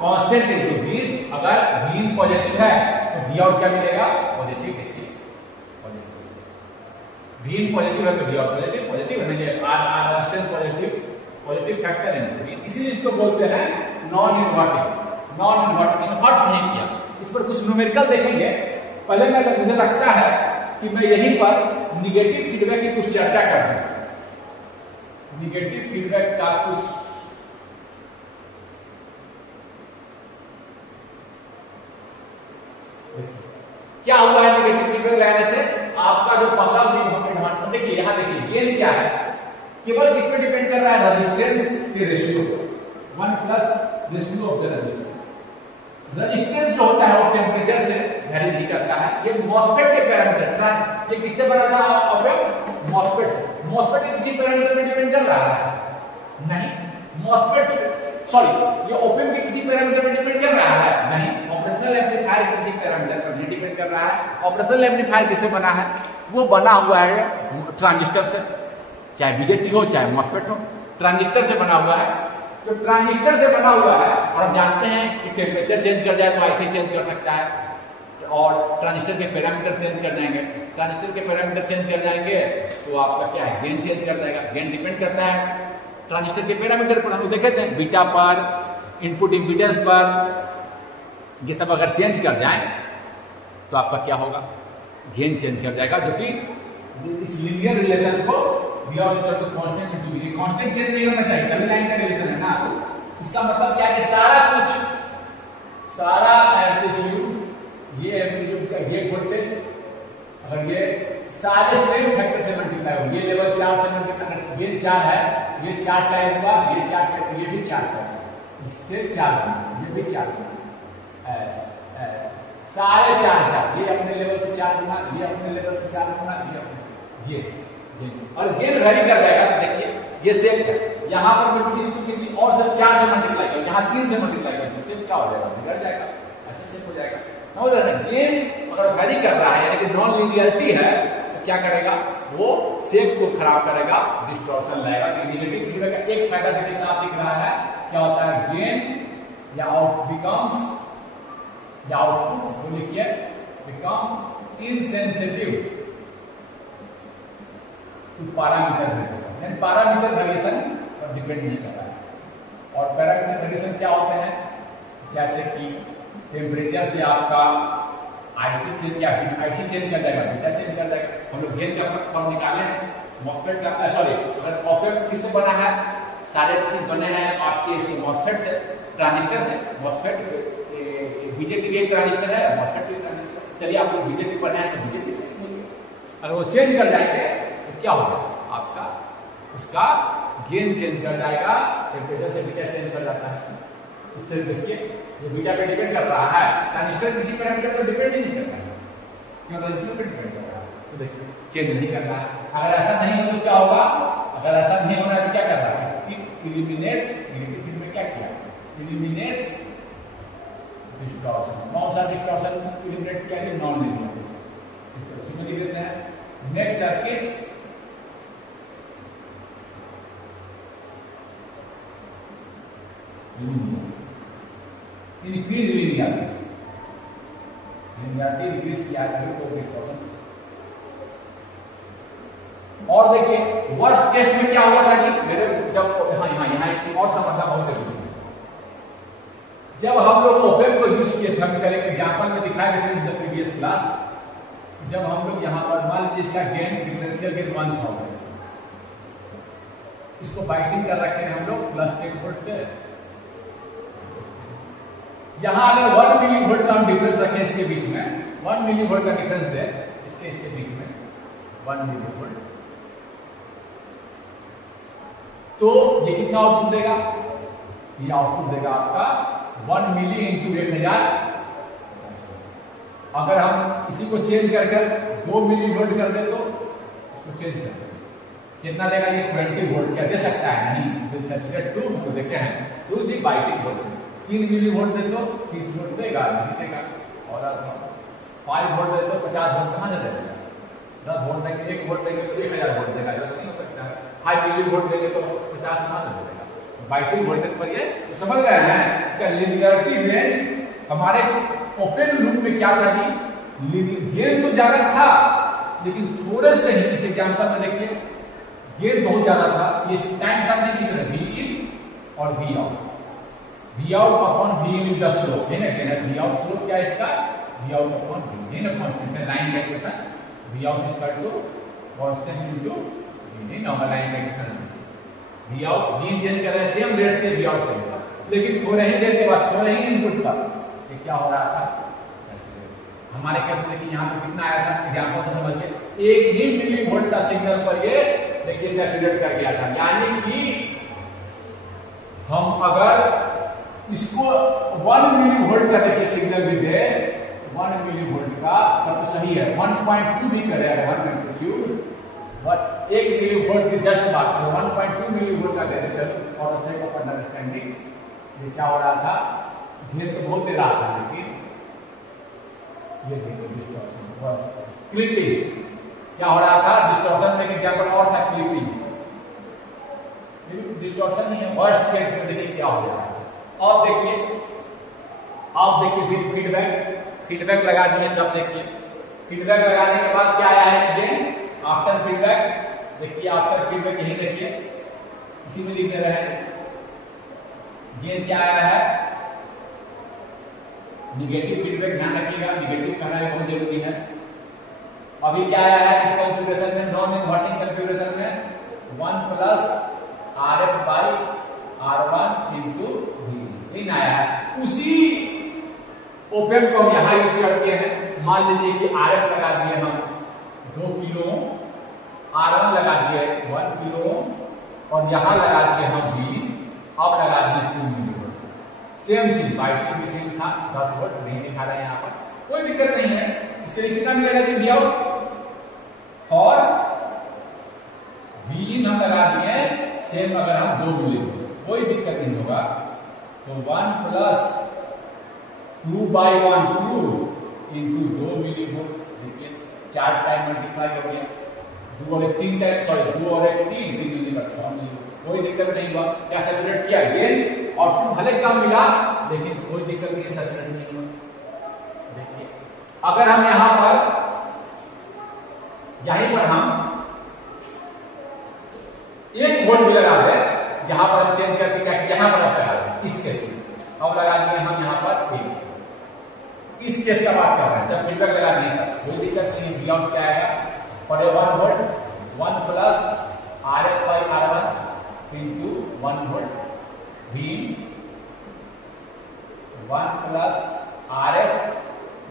कांस्टेंट इंटू V, अगर V इन पॉजिटिव है तो V आउट क्या मिलेगा, पॉजिटिव, देखिए V इन पॉजिटिव है तो V आउट पॉजिटिव, पॉजिटिव है ये R resistance positive, positive factor है, इसीलिए इसको बोलते हैं non inverting, non inverting, invert नहीं किया। इस पर कुछ न्यूमेरिकल देखेंगे, पहले मैं मुझे लगता है कि मैं यहीं पर निगेटिव फीडबैक की कुछ चर्चा कर दूं, निगेटिव फीडबैक का कुछ क्या हुआ है नेगेटिव फीडबैक लाने से, आपका जो पहला बीम, देखिए यहां देखिए गेन क्या है, केवल किस पे डिपेंड कर रहा है, रेजिस्टेंस के ratio, 1 plus ratio of the resistance. Resistance जो होता है वो टेम्परेचर से वैरी नहीं करता है, ये मॉसफेट के पैरामीटर, ये किससे बना था ऑपेम, मॉसफेट से, मॉसफेट के किसी पैरामीटर पे डिपेंड कर रहा है नहीं, मॉसफेट सॉरी ये ओपेम के किसी पैरामीटर पे डिपेंड कर रहा है नहीं, ऑपरेशनल एम्पलीफायर किसी पैरामीटर पर नहीं डिपेंड कर रहा है। ऑपरेशनल एम्पलीफायर किससे बना है, वो बना हुआ है ट्रांजिस्टर से, चाहे बीजेटी हो चाहे मॉसफेट हो, ट्रांजिस्टर से बना हुआ है। तो ट्रांजिस्टर से बना हुआ है और हम जानते हैं कि टेम्परेचर चेंज कर जाए तो ऐसे चेंज कर सकता है, और ट्रांजिस्टर के पैरामीटर चेंज कर जाएंगे। ट्रांजिस्टर के पैरामीटर चेंज कर जाएंगे तो आपका क्या है, गेन चेंज कर जाएगा। गेन डिपेंड करता है ट्रांजिस्टर के पैरामीटर पर। हम देखे थे बीटा पर, इनपुट इंपीडेंस पर, ये सब अगर चेंज कर जाए तो आपका क्या होगा, गेन चेंज कर जाएगा, जो कि इस लीनियर रिलेशन को कांस्टेंट चेंज नहीं होना चाहिए, डबल लाइन का रिलेशन है ना। इसका मतलब क्या है, सारा एम्पलीट्यूड, ये एम्पलीट्यूड का गेट वोल्टेज अगर ये सारे सेम फैक्टर से मल्टीप्लाई हो, ये लेवल 4 से मल्टीप्लाई, अगर ये 4 है, ये 4 टाइम हुआ, ये 4 टाइम, तो ये भी 4 टाइम, इससे 4 गुना, ये भी 4 गुना, ऐसे सारे 4, ये अपने लेवल से 4 गुना, ये अपने लेवल से 4 गुना, ये और गेन वैरी कर जाएगा। तो देखिए ये सेम है, यहां पर मैं किसी और से 4 से मल्टीप्लाई करूं, यहां 3 से मल्टीप्लाई करूं, इससे क्या हो जाएगा, बिगड़ जाएगा, ऐसे सेम हो जाएगा। समझ रहे हैं, गेन अगर वैरी कर रहा है यानी कि नॉन लीनियरिटी है तो क्या करेगा, वो शेप को खराब करेगा, डिस्टॉर्शन लाएगा। तो नेगेटिव फीडबैक का एक फायदा देखिए साफ दिख रहा है, क्या होता है, गेन या आउटपुट को लिखिए become insensitive to parameter variation, यानी पैरामीटर वेरिएशन पर डिपेंड नहीं करता है। और पैरामीटर वेरिएशन क्या होते हैं, जैसे कि टेम्परेचर से आपका आईसी चेंज या आईसी चेंज कर जाएगा, बीटा चेंज कर जाएगा। हम लोग गेन का फॉर्म निकाले हैं, मॉसफेट का, सॉरी अगर ऑपएम्प किससे बना है, सारे चीज बने हैं आपके इसके मॉसफेट से, ट्रांजिस्टर से। मॉसफेट बीजेटी भी एक ट्रांजिस्टर है, मॉसफेट भी ट्रांजिस्टर। चलिए आप लोग बीजेटी पढ़े हैं तो बीजेटी से अगर वो चेंज कर जाएंगे तो क्या होगा, आपका उसका गेन चेंज कर जाएगा, टेम्परेचर से बीटा चेंज कर जाता है। इससे देखिए ये बीटा पे डिपेंड कर रहा है, ट्रांजिस्टर किसी पैरामीटर पर डिपेंड ही नहीं करता है, क्यों, ट्रांजिस्टर पे डिपेंड कर रहा है। तो देखिए चेंज नहीं कर रहा है। अगर ऐसा नहीं हो तो क्या होगा, अगर ऐसा नहीं होना है तो क्या कर रहा है, इलिमिनेट्स, नेगेटिव फीडबैक में क्या किया, इलिमिनेट्स डिस्टॉर्शन। कौन सा डिस्टॉर्शन इलिमिनेट किया, नॉन लीनियर, इसको उसी में लिख देते हैं। Next circuits, increase linearity, increase किया है तो डिस्टॉर्शन। और देखिए वर्स्ट केस में क्या हुआ था कि मेरे जब यहाँ एक चीज और समझना बहुत जरूरी है। जब हम लोग ओपेम को यूज किए थे, हम कल एक एग्जाम्पल में दिखाए थे इन द प्रीवियस क्लास, जब हम लोग यहाँ पर मान लीजिए इसका गेन डिफरेंशियल गेन 1000, इसको बाइसिंग कर रखे हैं हम लोग +10 वोल्ट से। यहां अगर 1 मिली वोल्ट का हम डिफरेंस रखें इसके बीच में, 1 मिली वोल्ट का डिफरेंस दे इसके बीच में 1 मिली वोल्ट, तो ये कितना आउटपुट देगा, ये आउटपुट देगा आपका 1 मिली इंटू 1000। अगर हम इसी को चेंज कर 2 मिली वोल्ट कर दे तो इसको चेंज कर दे, कितना देगा, ये 20 वोल्ट क्या दे सकता है, नहीं, सैचुरेट 2 तो देखे हैं 2 दी बाइसिंग वोल्ट, 3 मिली वोल्ट दे तो 30 वोल्ट देगा, नहीं देगा। और 5 वोल्ट दे तो 50 वोल्ट कहां से देगा, 10 वोल्ट देंगे, 1 वोल्ट देंगे तो 1000 वोल्ट देगा, नहीं हो सकता है। 5 मिली वोल्ट देंगे तो 50 कहां से देगा, बाइसिंग वोल्टेज पर ये तो समझ रहे हैं। इसका लीनियरिटी रेंज हमारे ओपन लूप में क्या था कि गेन तो ज्यादा था, लेकिन थोड़े से ही, इस एग्जांपल में देखिए गेन बहुत ज्यादा था, ये टाइम साथ नहीं किस तरह वी इन और V out, V out upon V in is the slope, है ना, वी आउट स्लोप क्या है इसका, V out upon V in constant है, लाइन का equation, V out is equal to constant into V in, normal line का equation. V out, V in change कर रहे हैं सेम रेट से वी आउट चेंज होगा, लेकिन थोड़े ही देर के बाद, थोड़े ही इनपुट पर ये क्या हो रहा था, हमारे केस में देखिए यहाँ पे कितना आया था, एग्जांपल से समझिए, 1 ही मिली वोल्ट का सिग्नल पर ये देखिए सैचुरेट कर गया था। यानी कि हम अगर इसको 1 मिली वोल्ट का देखिए सिग्नल भी दे, 1 मिली वोल्ट का तब तो सही है, 1.2 भी करे अगर हम एम्पलीट्यूड, बट 1 मिली वोल्ट की जस्ट बात करो, 1.2 मिली वोल्ट का देते चलो, और सेक ऑफ अंडरस्टैंडिंग ये क्या हो रहा था, गेन तो बहुत दे रहा था, लेकिन ये देखो डिस्टॉर्शन, क्लिपिंग क्या हो रहा था, डिस्टॉर्शन में एग्जांपल और था क्लिपिंग, डिस्टॉर्शन नहीं है। वर्स्ट केस में देखिए क्या हो रहा है। अब देखिए विद फीडबैक लगा दिए। तब देखिए फीडबैक लगाने के बाद क्या आया है, गेन आफ्टर फीडबैक। देखिए आफ्टर फीडबैक यही देखिए, इसी में लिख दे रहे हैं। गेन क्या आया है, निगेटिव फीडबैक। ध्यान रखिएगा, निगेटिव कहना भी बहुत जरूरी है। अभी क्या आया है इस कॉन्फ़िगरेशन में, नॉन इनवर्टिंग कॉन्फ़िगरेशन में 1 plus RF by R1 into V आया है। उसी ओपेम को हम यहां यूज करते हैं। मान लीजिए कि RF लगा दिए हम 2 किलो, R1 लगा दिए 1 किलो और यहां लगा दिए हम V, अब लगा दिए 2 मिलीवोल्ट। सेम चीज, बाइसिंग भी सेम था, 10 वोल्ट नहीं दिखा रहा है यहाँ पर, कोई दिक्कत नहीं है। इसके लिए कितना मिलेगा जी V आउट, और V इन हम लगा दिए सेम, अगर हम 2 मिलीवोल्ट कोई दिक्कत नहीं होगा। तो 1 प्लस 2/1 2 इंटू 2 मिलीवोल्ट। देखिए 4 टाइम मल्टीप्लाई हो गया, 2 और 1 3 टाइम, सॉरी 2 और 1 3 मिलीवोल्ट 6 मिलीवोल्ट, कोई दिक्कत नहीं हुआ। क्या सैचुरेट किया, गेन आउटपुट भले कम मिला लेकिन कोई दिक्कत नहीं, सैचुरेट नहीं हुआ। देखिए अगर हम यहां पर हम 1 वोल्ट भी लगा दे, यहां पर हम चेंज करके क्या, यहां पर लगा दे इस केस में, अब लगा दिए हम यहां पर 1। इस केस का बात कर रहे हैं, जब फीडबैक लगा दिए कोई दिक्कत नहीं। V आउट क्या आएगा, और 1 volt 1 plus RF by R1 into 1 volt, V 1 plus RF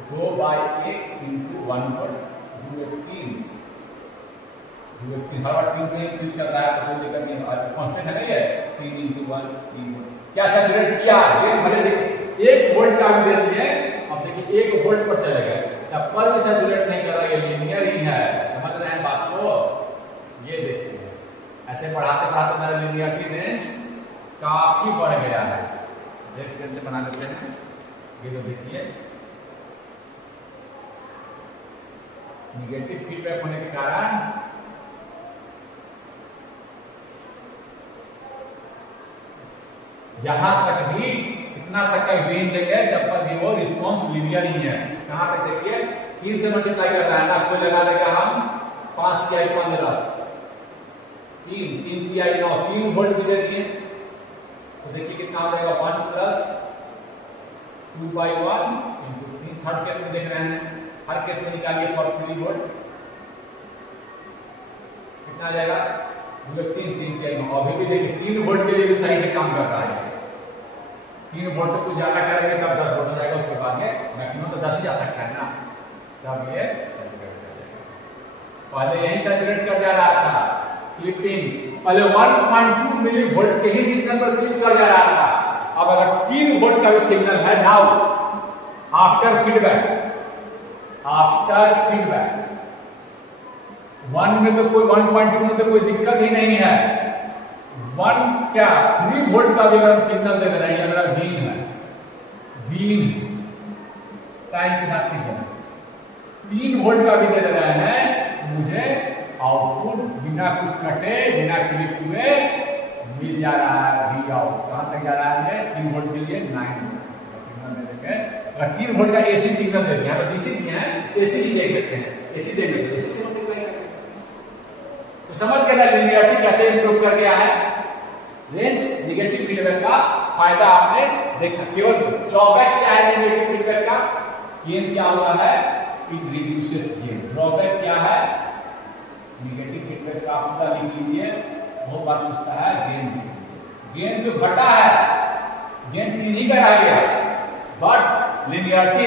2/1 into 1 volt, 2 हर बार 3 से इंक्रीज करता है तो कोई दिक्कत नहीं है, कांस्टेंट है ना ये 3 इंटू 1 3 वोल्ट। क्या सैचुरेट किया, ये भले 1 वोल्ट का भी दे दिए। अब देखिए 1 वोल्ट पर चले गए, तब पर भी सैचुरेट नहीं कर रहा, ये लीनियर ही है। समझ रहे हैं बात को, ये देखिए ऐसे बढ़ाते बढ़ाते मेरा लीनियरिटी रेंज काफी बढ़ गया है। एक पेन से बना लेते हैं, ये जो देखिए निगेटिव फीडबैक होने के कारण यहां तक भी इतना तक का गेन देंगे जब पर भी वो रिस्पॉन्स लीनियर ही है। कहां तक देखिए 3 से मल्टीप्लाई कर रहा है ना, कोई लगा देगा हम 5 तिहाई 15 3 तिहाई 9 3 वोल्ट भी दे दिए तो देखिए कितना हो जाएगा 1 प्लस 2/1 इंटू 3। थर्ड केस में देख रहे हैं, हर केस में निकालिए फॉर 3 वोल्ट, कितना आ जाएगा 3 तिहाई 9। अभी भी देखिए 3 वोल्ट के लिए भी सही से काम कर रहा है। 3 वोल्ट से कुछ ज्यादा करेंगे तब 10 वोल्ट हो जाएगा, उसके बाद ये मैक्सिमम तो 10 ही जा सकता है ना, तब ये सैचुरेट कर जाएगा। पहले यही सैचुरेट कर जा रहा था, क्लिपिंग पहले 1.2 मिली वोल्ट के ही सिग्नल पर क्लिप कर जा रहा था। अब अगर 3 वोल्ट का भी सिग्नल है नाउ आफ्टर फीडबैक 1 में तो कोई 1.2 में तो कोई दिक्कत ही नहीं है। 3 वोल्ट का भी अगर हम सिग्नल दे रहे हैं, मेरा बीन है, बीन टाइम के साथ ठीक है, 3 वोल्ट का भी दे रहे हैं, मुझे आउटपुट बिना कुछ कटे बिना क्लिक हुए मिल जा रहा है। V आउट कहां तक जा रहा है, 3 वोल्ट के लिए 9 वोल्ट सिग्नल दे देंगे। अगर 3 वोल्ट का AC सिग्नल दे दिया, तो DC नहीं है, AC ही देख लेते हैं, AC देख लेते हैं, AC से मल्टीप्लाई करते हैं। तो समझ गए ना लीनियरिटी कैसे इंप्रूव कर गया है। रेंज निगेटिव फीडबैक का फायदा आपने देखा। केवल ड्रॉबैक क्या है निगेटिव फीडबैक का, गेन क्या हुआ है, इट रिड्यूसेस गेन। ड्रॉबैक क्या है निगेटिव फीडबैक का, आप पूरा लिख लीजिए, बहुत बार पूछता है गेन जो घटा है, गेन 3 ही का रह गया, बट लिनियरिटी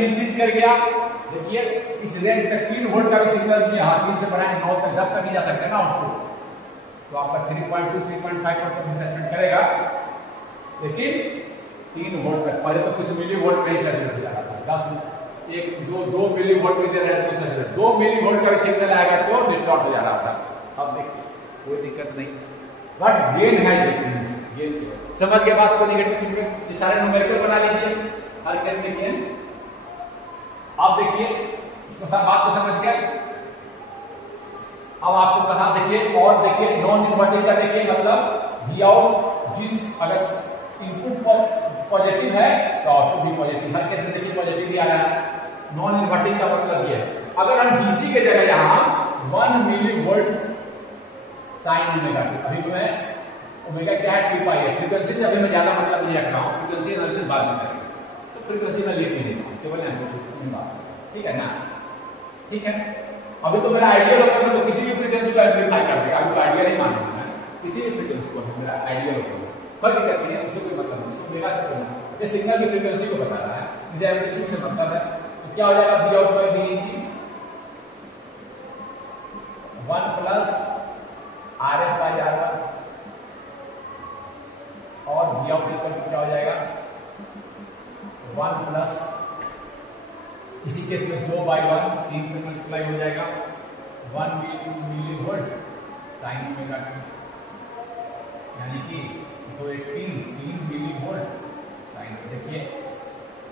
इंक्रीज कर गया। देखिए इस रेंज तक 3 वोल्ट का भी सिग्नल दिया, 3 से बढ़ाएंगे 9 तक 10 तक नहीं जा सकते ना आउटपुट, तो आपका 3.2 3.5 पर सैचुरेट करेगा, लेकिन 3 वोल्ट तक। पहले तो कुछ मिली वोल्ट में ही सैचुरेट हो रहा था, 2 मिली वोल्ट में दे रहे हैं तो सैचुरेट, 2 मिली वोल्ट का भी सिग्नल आएगा तो डिस्टॉर्ट हो जा रहा था। अब देखिए कोई दिक्कत नहीं, बट गेन है, गेन समझ के बाद को निगेटिव फीडबैक ये सारे न्यूमेरिकल बना लीजिए हर केस में गेन। अब देखिए इसको सब बात तो समझ गए। अब आपको कहा देखिए, और देखिए नॉन इन्वर्टिंग का देखिए मतलब वी आउट, जिस अगर इनपुट पॉजिटिव है तो आउटपुट भी पॉजिटिव, हर केस में देखिए पॉजिटिव ही आ रहा है। नॉन इन्वर्टिंग का मतलब ये है अगर हम डीसी के जगह यहां 1 milli volt sine omega T, अभी मैं ओमेगा क्या है 2 पाई है, फ्रीक्वेंसी से अभी मैं ज्यादा मतलब नहीं रख रहा हूं, फ्रीक्वेंसी एनालिसिस बाद में करेंगे, तो फ्रीक्वेंसी में लिख नहीं देता केवल एम्पलीट्यूड बात, ठीक है ना, ठीक है। अभी तो मेरा आइडियल होता है तो किसी भी फ्रीक्वेंसी को एम्पलीफाई कर देगा, अभी तो आइडियल ही मान लेना है, किसी भी फ्रीक्वेंसी को मेरा आइडियल होता है, कोई दिक्कत नहीं है, उससे कोई मतलब नहीं, सिर्फ मेरा से ये सिग्नल की फ्रीक्वेंसी को बता रहा है, मुझे एम्पलीट्यूड से मतलब है, तो क्या हो जाएगा V out by V in 1 plus RF by R1 और वी आउट इक्वल टू क्या हो जाएगा 1 प्लस, इसी केस में 2 बाय 1 3 से मल्टीप्लाई हो जाएगा 1 milli volt sine omega T, यानी कि 3 मिली वोल्ट साइन। देखिए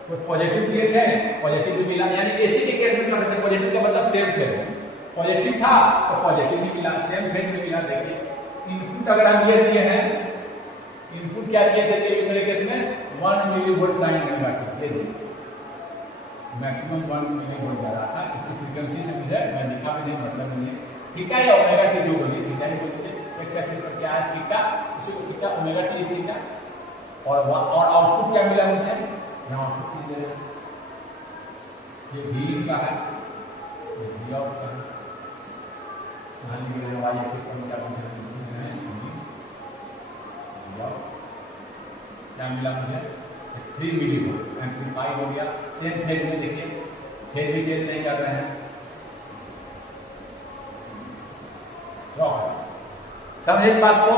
तो पॉजिटिव दिए थे, पॉजिटिव भी मिला, यानी एसी के केस में क्या पॉजिटिव का मतलब सेम थे, पॉजिटिव था तो पॉजिटिव भी मिला, सेम फेज में मिला। देखिए इनपुट अगर हम ये दिए हैं, इनपुट क्या दिए थे कि मेरे केस में 1 milli volt sine omega T, ये देखिए मैक्सिमम 1 मिली वोल्ट जा रहा था, इसकी फ्रीक्वेंसी से मुझे मैं लिखा भी नहीं मतलब नहीं है, थीटा या ओमेगा टी जो बोलिए, थीटा ही बोलिए, एक्स एक्सिस पर क्या है थीटा, इसी को theta omega T is theta, और आउटपुट क्या मिला मुझे, यहाँ आउटपुट दे रहा है, ये वी का है, ये वी आउट का है, यहाँ लिख रहे हैं वाई एक्सिस पर क्या क्या मिला मुझे 3 मिली वोल्ट एम्पलीफाई हो गया, सेम फेज में देखिए फेज भी चेंज नहीं कर रहे हैं, समझे इस बात को।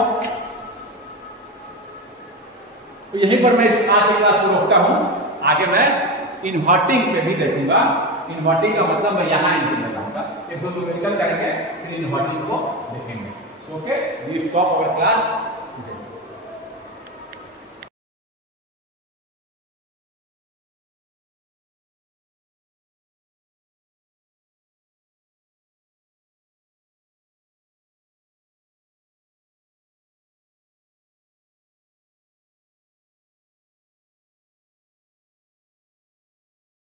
तो यहीं पर मैं इस आज की क्लास को रोकता हूं, आगे मैं इन्वर्टिंग पे भी देखूंगा, इन्वर्टिंग का मतलब मैं यहाँ इनपुट लगाऊंगा, एक दो न्यूमेरिकल करेंगे फिर इन्वर्टिंग को देखेंगे। So okay, we stop our class.